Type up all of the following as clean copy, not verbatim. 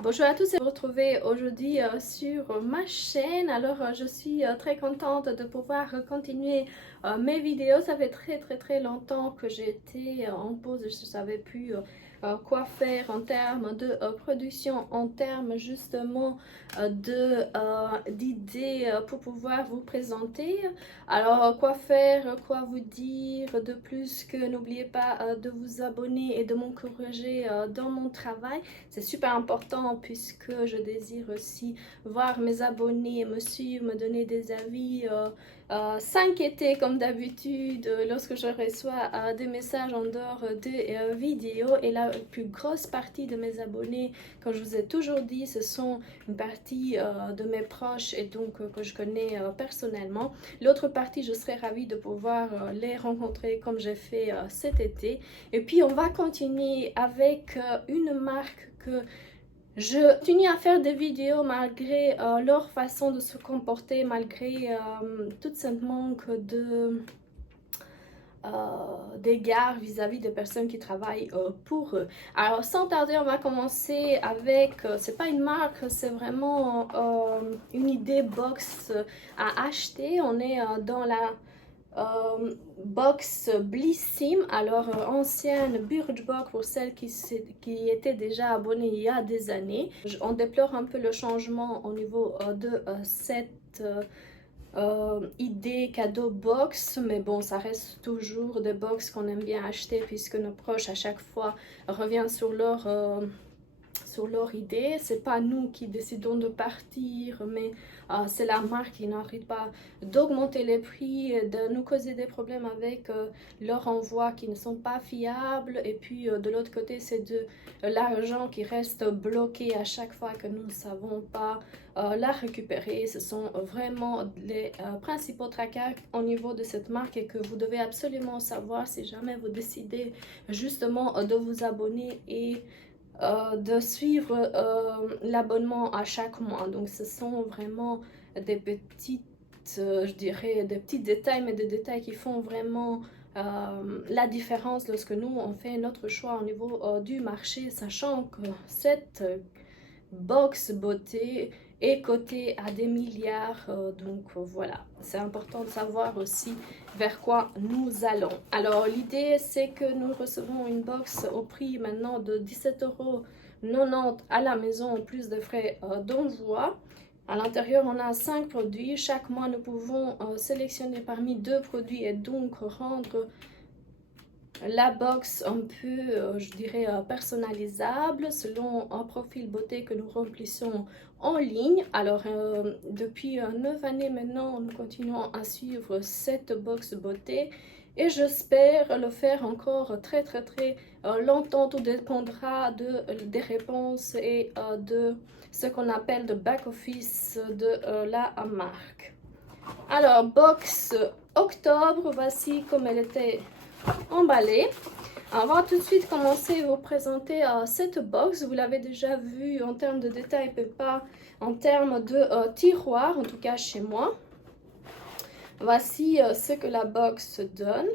Bonjour à tous et vous retrouvez aujourd'hui sur ma chaîne. Alors je suis très contente de pouvoir continuer mes vidéos. Ça fait très longtemps que j'étais en pause. Je ne savais plus quoi faire en termes de production, en termes justement d'idées pour pouvoir vous présenter. Alors quoi faire, quoi vous dire de plus que n'oubliez pas de vous abonner et de m'encourager dans mon travail. C'est super important puisque je désire aussi voir mes abonnés me suivre, me donner des avis, s'inquiéter comme d'habitude lorsque je reçois des messages en dehors des vidéos. Et la plus grosse partie de mes abonnés, comme je vous ai toujours dit, ce sont une partie de mes proches et donc que je connais personnellement. L'autre partie, je serais ravie de pouvoir les rencontrer comme j'ai fait cet été. Et puis on va continuer avec une marque que je continue à faire des vidéos malgré leur façon de se comporter, malgré tout ce manque d'égard vis-à-vis des personnes qui travaillent pour eux. Alors sans tarder, on va commencer avec, c'est pas une marque, c'est vraiment une idée box à acheter. On est dans la box Blissim, alors ancienne Birchbox pour celles qui étaient déjà abonnées il y a des années. On déplore un peu le changement au niveau de cette idée cadeau box, mais bon, ça reste toujours des box qu'on aime bien acheter puisque nos proches à chaque fois reviennent sur leur idée. C'est pas nous qui décidons de partir, mais c'est la marque qui n'arrête pas d'augmenter les prix, de nous causer des problèmes avec leur envoi qui ne sont pas fiables. Et puis de l'autre côté, c'est de l'argent qui reste bloqué à chaque fois que nous ne savons pas la récupérer. Ce sont vraiment les principaux traquages au niveau de cette marque et que vous devez absolument savoir si jamais vous décidez justement de vous abonner et de suivre l'abonnement à chaque mois. Donc ce sont vraiment des petites, je dirais, des petits détails, mais des détails qui font vraiment la différence lorsque nous on fait notre choix au niveau du marché, sachant que cette box beauté est cotée à des milliards, donc voilà, c'est important de savoir aussi vers quoi nous allons. Alors l'idée c'est que nous recevons une box au prix maintenant de 17,90 € à la maison en plus de frais d'envoi. À l'intérieur on a 5 produits, chaque mois nous pouvons sélectionner parmi 2 produits et donc rendre la box un peu, je dirais, personnalisable selon un profil beauté que nous remplissons en ligne. Alors, depuis 9 années maintenant, nous continuons à suivre cette box beauté et j'espère le faire encore très longtemps. Tout dépendra des réponses et de ce qu'on appelle de back-office de la marque. Alors, box octobre, voici comme elle était emballée. On va tout de suite commencer à vous présenter cette box. Vous l'avez déjà vu en termes de détails, mais pas en termes de tiroir, en tout cas chez moi. Voici ce que la box donne.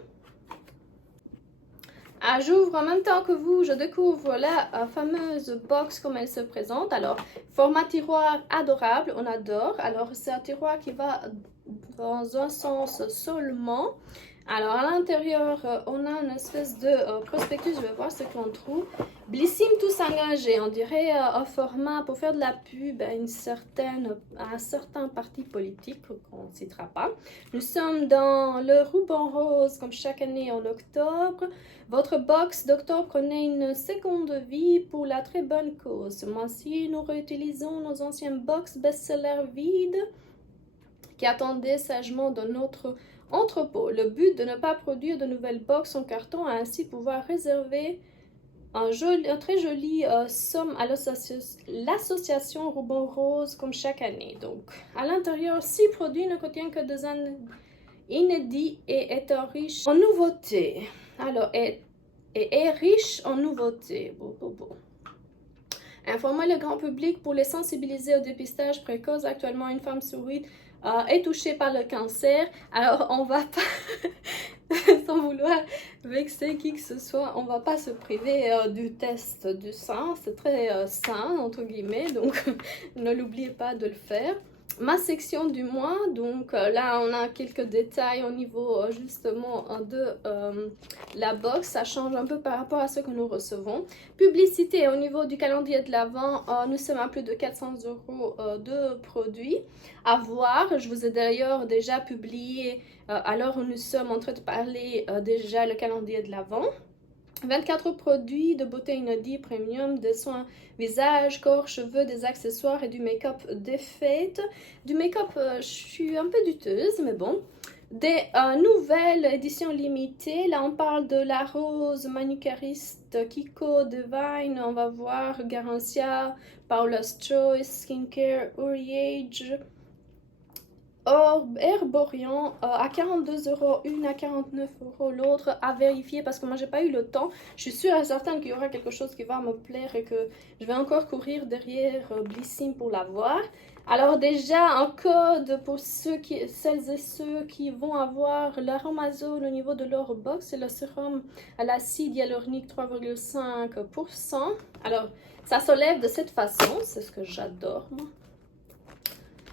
J'ouvre en même temps que vous, je découvre la fameuse box comme elle se présente. Alors, format tiroir adorable, on adore. Alors, c'est un tiroir qui va dans un sens seulement. Alors, à l'intérieur, on a une espèce de prospectus, je vais voir ce qu'on trouve. Blissim tous engagés, on dirait un format pour faire de la pub à un certain parti politique qu'on ne citera pas. Nous sommes dans le ruban rose comme chaque année en octobre. Votre box d'octobre connaît une seconde vie pour la très bonne cause. Ce mois-ci, nous réutilisons nos anciennes box best-sellers vides qui attendaient sagement dans notre entrepôt. Le but de ne pas produire de nouvelles box en carton et ainsi pouvoir réserver un très joli somme à l'association Ruban Rose comme chaque année. Donc, à l'intérieur, 6 produits ne contiennent que des inédits et étant riches en nouveautés. Alors, est riche en nouveautés. Informer le grand public pour les sensibiliser au dépistage précoce. Actuellement, une femme sur 8 est touchée par le cancer. Alors, on va pas sans vouloir vexer qui que ce soit, on va pas se priver du test du sein, c'est très sain entre guillemets, donc ne l'oubliez pas de le faire. Ma section du mois, donc là on a quelques détails au niveau justement de la box, ça change un peu par rapport à ce que nous recevons. Publicité au niveau du calendrier de l'Avent, nous sommes à plus de 400 € de produits à voir. Je vous ai d'ailleurs déjà publié, alors nous sommes en train de parler déjà le calendrier de l'Avent. 24 produits de beauté inédit premium, des soins visage, corps, cheveux, des accessoires et du make-up des fêtes. Du make-up, je suis un peu douteuse, mais bon. Des nouvelles éditions limitées. Là, on parle de la rose, manucuriste, Kiko, Divine. On va voir Garancia, Paula's Choice, Skincare, Uriage. Herborian à 42 € une, à 49 € l'autre, à vérifier parce que moi j'ai pas eu le temps. Je suis sûre et certaine qu'il y aura quelque chose qui va me plaire et que je vais encore courir derrière Blissim pour l'avoir. Alors déjà un code pour celles et ceux qui vont avoir l'Aromazone au niveau de leur box, c'est le sérum à l'acide hyaluronique 3,5%. Alors ça se lève de cette façon, c'est ce que j'adore moi.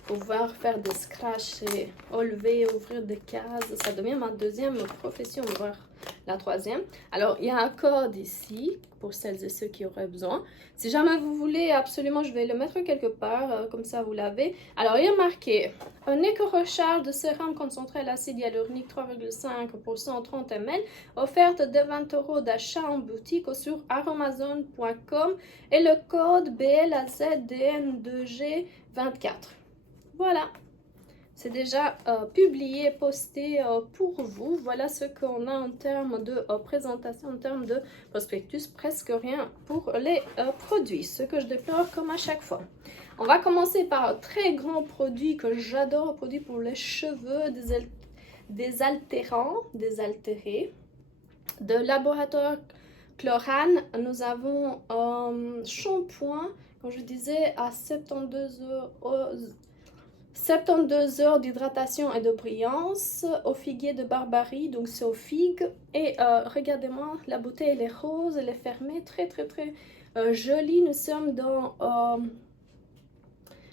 Pouvoir faire des scratchs et enlever, ouvrir des cases, ça devient ma deuxième profession, voire la troisième. Alors, il y a un code ici pour celles et ceux qui auraient besoin. Si jamais vous voulez, absolument, je vais le mettre quelque part, comme ça vous l'avez. Alors, il y a marqué un éco-recharge de sérum concentré à l'acide hyaluronique 3,5% 30 ml, offerte de 20 € d'achat en boutique ou sur aromazone.com et le code BLAZDN2G24. Voilà, c'est déjà publié, posté pour vous. Voilà ce qu'on a en termes de présentation, en termes de prospectus, presque rien pour les produits, ce que je déplore comme à chaque fois. On va commencer par un très grand produit que j'adore, un produit pour les cheveux, des altérants, des altérés. De laboratoire Chlorane, nous avons un shampoing, comme je disais, à 72 heures d'hydratation et de brillance au figuier de Barbarie, donc c'est aux figues. Et regardez-moi, la bouteille elle est rose, elle est fermée, très jolie. Nous sommes dans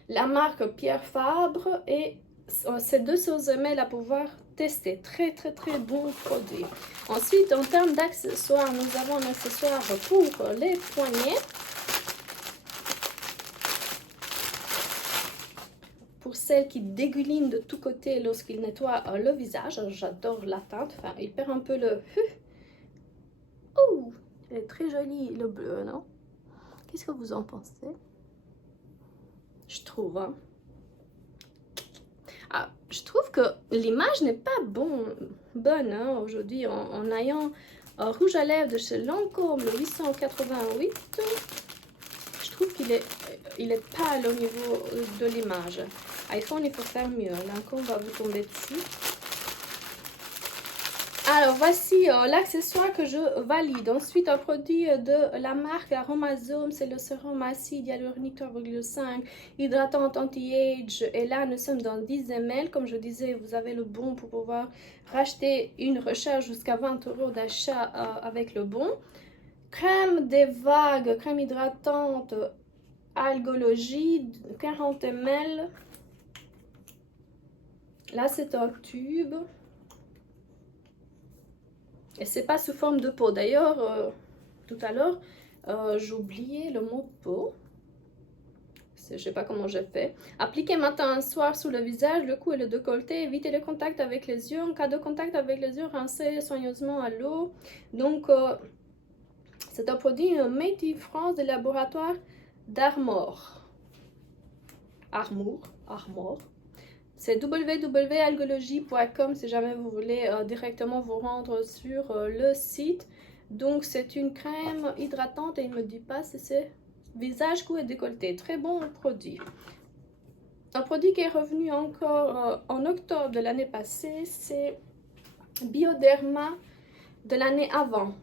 la marque Pierre Fabre et c'est 200 ml à pouvoir tester. Très bon produit. Ensuite, en termes d'accessoires, nous avons un accessoire pour les poignets. Pour celles qui dégoulinent de tous côtés lorsqu'ils nettoient le visage. J'adore la teinte, enfin il perd un peu le... Oh, elle est très jolie le bleu, non? Qu'est-ce que vous en pensez? Je trouve, hein? Ah, je trouve que l'image n'est pas bonne hein, aujourd'hui en ayant rouge à lèvres de chez Lancôme, le 888. Je trouve qu'il est pâle au niveau de l'image. iPhone, il faut faire mieux. Lancôme va vous tomber dessus. Alors, voici l'accessoire que je valide. Ensuite, un produit de la marque Aromazone, c'est le sérum acide hyaluronique 3,5, hydratante anti-age. Et là, nous sommes dans 10 ml. Comme je disais, vous avez le bon pour pouvoir racheter une recharge jusqu'à 20 € d'achat avec le bon. Crème des vagues, crème hydratante, algologie, 40 ml. Là, c'est un tube. Et c'est pas sous forme de peau. D'ailleurs, tout à l'heure, j'ai oublié le mot peau. Je sais pas comment j'ai fait. Appliquez matin et soir sous le visage, le cou et le décolleté. Évitez le contact avec les yeux. En cas de contact avec les yeux, rincez soigneusement à l'eau. Donc, c'est un produit made in France des laboratoires d'Armor. Armor. C'est www.algologie.com si jamais vous voulez directement vous rendre sur le site. Donc c'est une crème hydratante et il ne me dit pas si c'est visage, cou et décolleté. Très bon produit. Un produit qui est revenu encore en octobre de l'année passée, c'est Bioderma de l'année avant.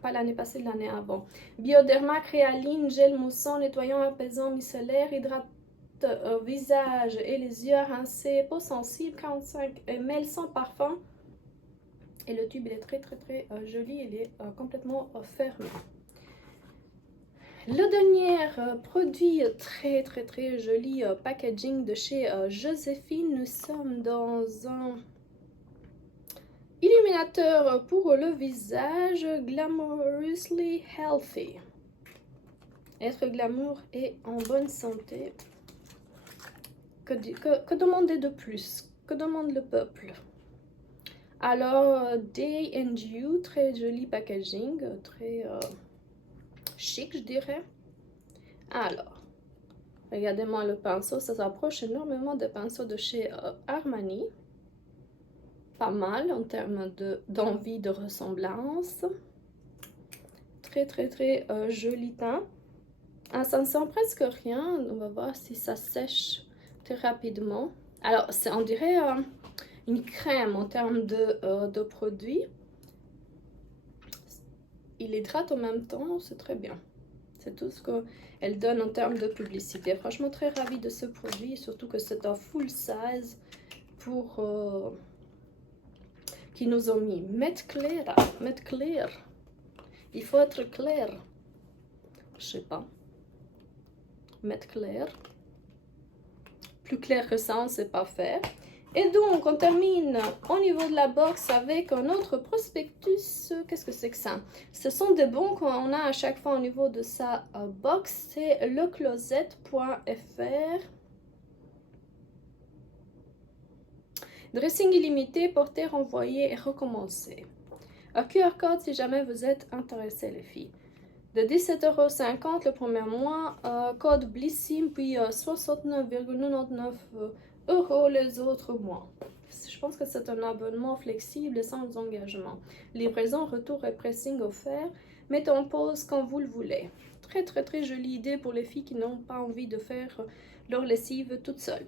Pas l'année passée, l'année avant. Bioderma Créaline, gel moussant, nettoyant, apaisant, micellaire, hydratant. Visage et les yeux rincés, peau sensible, 45 ml sans parfum. Et le tube il est très joli, il est complètement fermé. Le dernier produit très joli packaging de chez Joséphine. Nous sommes dans un illuminateur pour le visage, Glamorously Healthy. Être glamour et en bonne santé. Que demander de plus? Que demande le peuple? Alors, Day and You, très joli packaging, très chic, je dirais. Alors, regardez-moi le pinceau, ça s'approche énormément des pinceaux de chez Armani. Pas mal en termes d'envie de ressemblance. Très joli teint. Ah, ça ne sent presque rien. On va voir si ça sèche très rapidement. Alors, on dirait une crème en termes de produit. Il hydrate en même temps, c'est très bien. C'est tout ce qu'elle donne en termes de publicité. Franchement, très ravie de ce produit, surtout que c'est un full size pour qui nous ont mis. Mettre clair. Il faut être clair. Je sais pas. Mettre clair. Plus clair que ça, on ne sait pas faire. Et donc, on termine au niveau de la box avec un autre prospectus. Qu'est-ce que c'est que ça? Ce sont des bons qu'on a à chaque fois au niveau de sa box. C'est lecloset.fr. Dressing illimité, porter, envoyer et recommencer. Un QR code si jamais vous êtes intéressés, les filles. De 17,50 € le premier mois, code Blissim, puis 69,99 € les autres mois. Je pense que c'est un abonnement flexible et sans engagement. Livraison, retour et pressing offert. Mettez en pause quand vous le voulez. Très jolie idée pour les filles qui n'ont pas envie de faire leur lessive toute seule.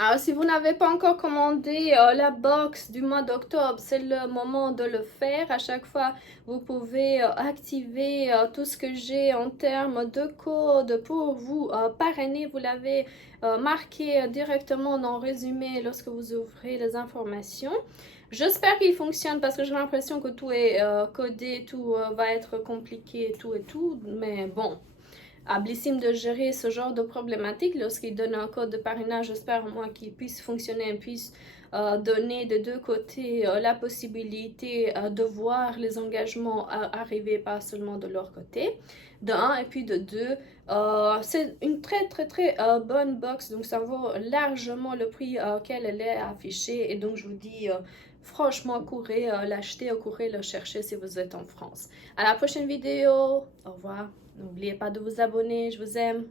Alors, si vous n'avez pas encore commandé la box du mois d'octobre, c'est le moment de le faire. À chaque fois, vous pouvez activer tout ce que j'ai en termes de code pour vous parrainer. Vous l'avez marqué directement dans le résumé lorsque vous ouvrez les informations. J'espère qu'il fonctionne parce que j'ai l'impression que tout est codé, tout va être compliqué, tout. Mais bon. À Blissim de gérer ce genre de problématique lorsqu'il donne un code de parrainage. J'espère au moins qu'il puisse fonctionner, puisse donner de deux côtés la possibilité de voir les engagements arriver, pas seulement de leur côté, de un, et puis de deux, c'est une très bonne box, donc ça vaut largement le prix auquel elle est affichée, et donc je vous dis franchement, courez l'acheter ou courez le chercher si vous êtes en France. À la prochaine vidéo, au revoir. N'oubliez pas de vous abonner, je vous aime.